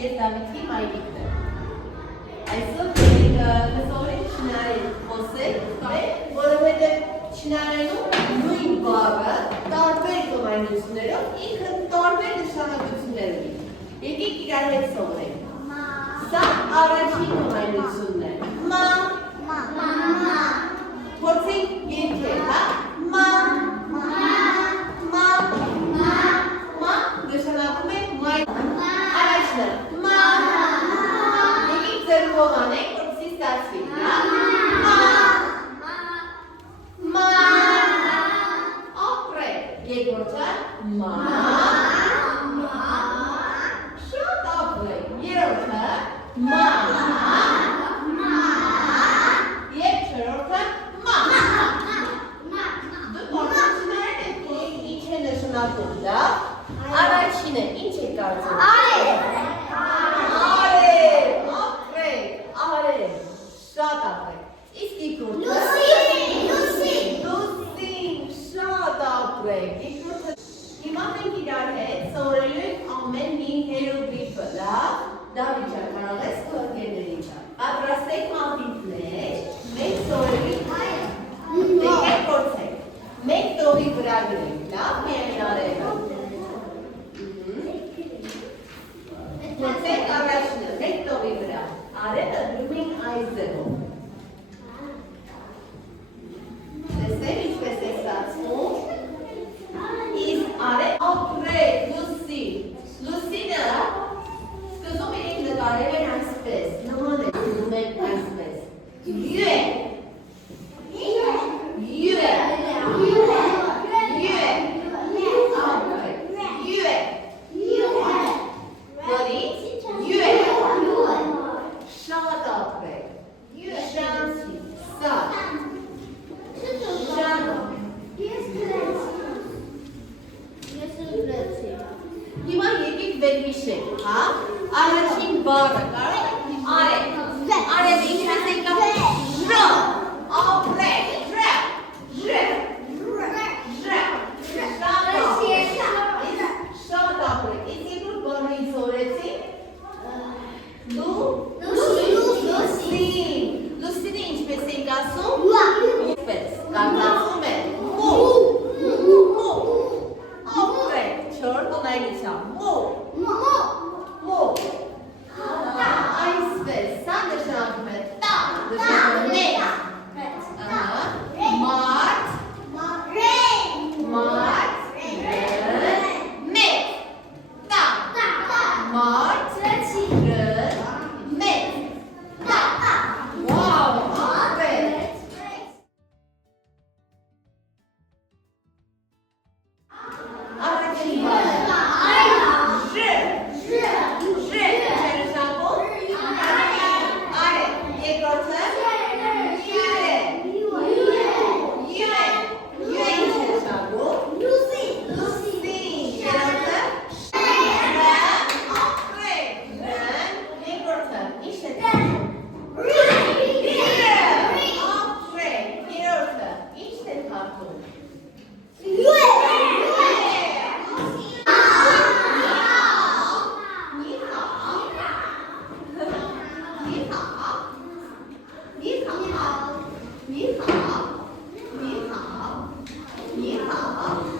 ես Դավիթի մայրիկն եմ։ Այսօր հզորին չնարին խոսել, որովհետև չնարայնում նույն բառը տարբեր կողմայնություններով ինքը տարբեր նշանակություններ ունի։ Եկեք իրար հետ սովորենք։ Սա առաջին կողմայնությունն է։ Մա։ Փորձենք երկել, հա։ Մա։ Նշանակում է մայր։ Առաջինը մա։ Եկեք ձեռքով անենք, որպեսզի ստացվի, հա։ Մա։ Ապրեք։ Երկրորդը մա։ Շատ ապրեք։ Երրորդը մա։ Եվ չորրորդը մա։ Դուք գործություններ եք ինչ է նշանակում, լավ։ Առաջինը ինչ է կարծում։ Արև, ապրեք, արև, շատ ապրեք։ Իսկ երկրորդը լուսին, շատ ապրեք։ Երկրորդը հիմա մենք իրար հետ սովորելու ենք ամեն մի հերոգլիֆը, լավ։ Դավիթ ջան, կարող ես քո ընկերներին պատրաստեք մապիկներ, մենք սովորելու ենք եկեք փորձենք։ Մեկ տողի վրա գրենք, լավ, միայն արևը։ Փորձենք առաջինը, մեկ տողի վրա, արևը գրում ենք այս ձևով։ Տեսեք ինչպես է ստացվում։ Իսկ արև ապրեք, լուսին։ Լուսինը սկզբում իրենք նկարել են այսպես, նման է գրում են այսպես։ Յե։ Հիմա եկեք վերհիշենք, հա, առաջին բառը կարող արև, արև ինչպես է կա, ժ, ապրեք, շատ ապրեք, իսկ երկրորդ բառը ինչ սովորեցինք, լուսինը ինչպես ենք ասում, ինչպես, կարդացում է, ապրեք, չոր կողմայնությամբ, այսպես, սա նշանակում է տա, նշանակում է մարդ, մեկ, տա, մարդ, մեկ, տա, վաու, ապրեք։ Առաջին բառը你好。